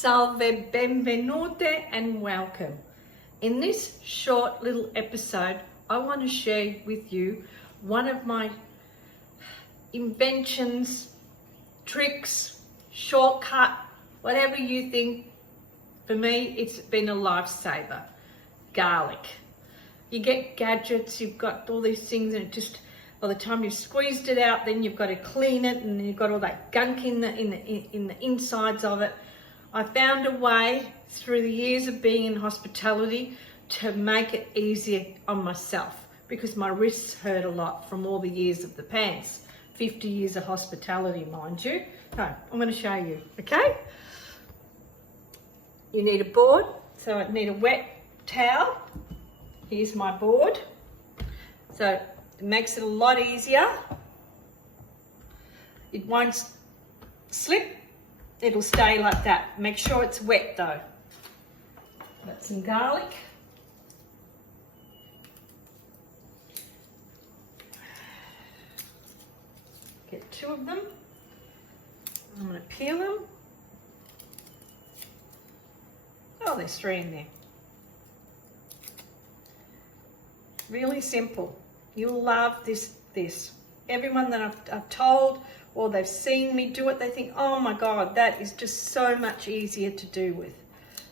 Salve, benvenute and welcome. In this short little episode, I want to share with you one of my inventions, tricks, shortcut, whatever you think. For me, it's been a lifesaver. Garlic. You get gadgets, you've got all these things, and it just, by the time you've squeezed it out, then you've got to clean it, and you've got all that gunk in the insides of it. I found a way through the years of being in hospitality to make it easier on myself, because my wrists hurt a lot from all the years of the pants. 50 years of hospitality, mind you. So I'm going to show you, okay? You need a board, so I need a wet towel. Here's my board. So it makes it a lot easier. It won't slip. It'll stay like that. Make sure it's wet though. Got some garlic. Get 2 of them. I'm going to peel them. Oh, there's 3 in there. Really simple. You'll love this. Everyone that I've told, or they've seen me do it, they think, oh my God, that is just so much easier to do with.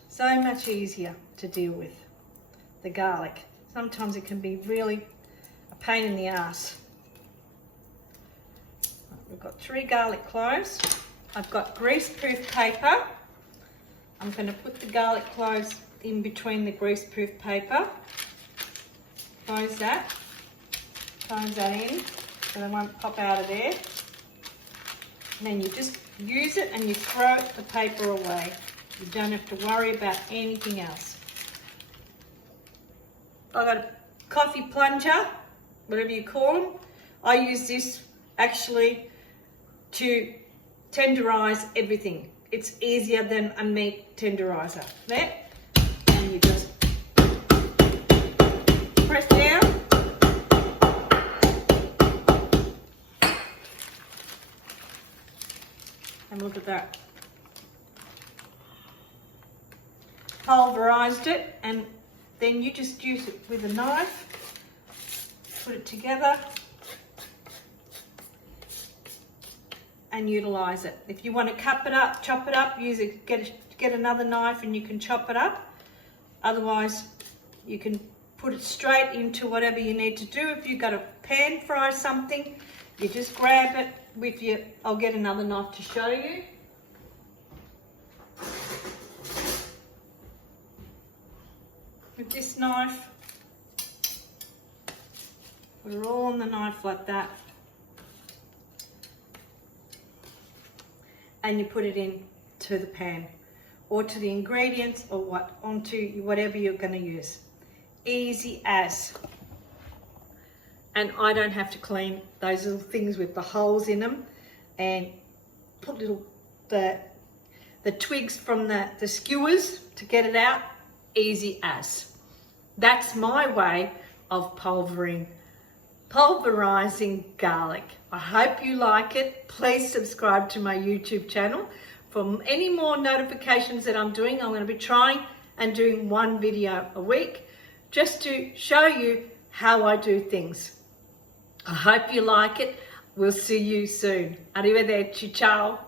So much easier to deal with. The garlic. Sometimes it can be really a pain in the ass. We've got 3 garlic cloves. I've got greaseproof paper. I'm going to put the garlic cloves in between the greaseproof paper. Close that in so they won't pop out of there. And then you just use it and you throw the paper away. You don't have to worry about anything else. I've got a coffee plunger, whatever you call them. I use this actually to tenderize everything. It's easier than a meat tenderizer. There, and you just press down. And look at that. Pulverized it, and then you just use it with a knife. Put it together and utilize it. If you want to chop it up, use it. Get another knife and you can chop it up. Otherwise, you can put it straight into whatever you need to do. If you've got to pan fry something, you just grab it with your, I'll get another knife to show you. With this knife, put it all on the knife like that. And you put it into the pan or to the ingredients or onto whatever you're going to use. Easy as. And I don't have to clean those little things with the holes in them, and put the twigs from the skewers to get it out. Easy as. That's my way of pulverizing garlic. I hope you like it. Please subscribe to my YouTube channel for any more notifications that I'm doing. I'm going to be trying and doing 1 video a week just to show you how I do things. I hope you like it. We'll see you soon. Arrivederci, ciao.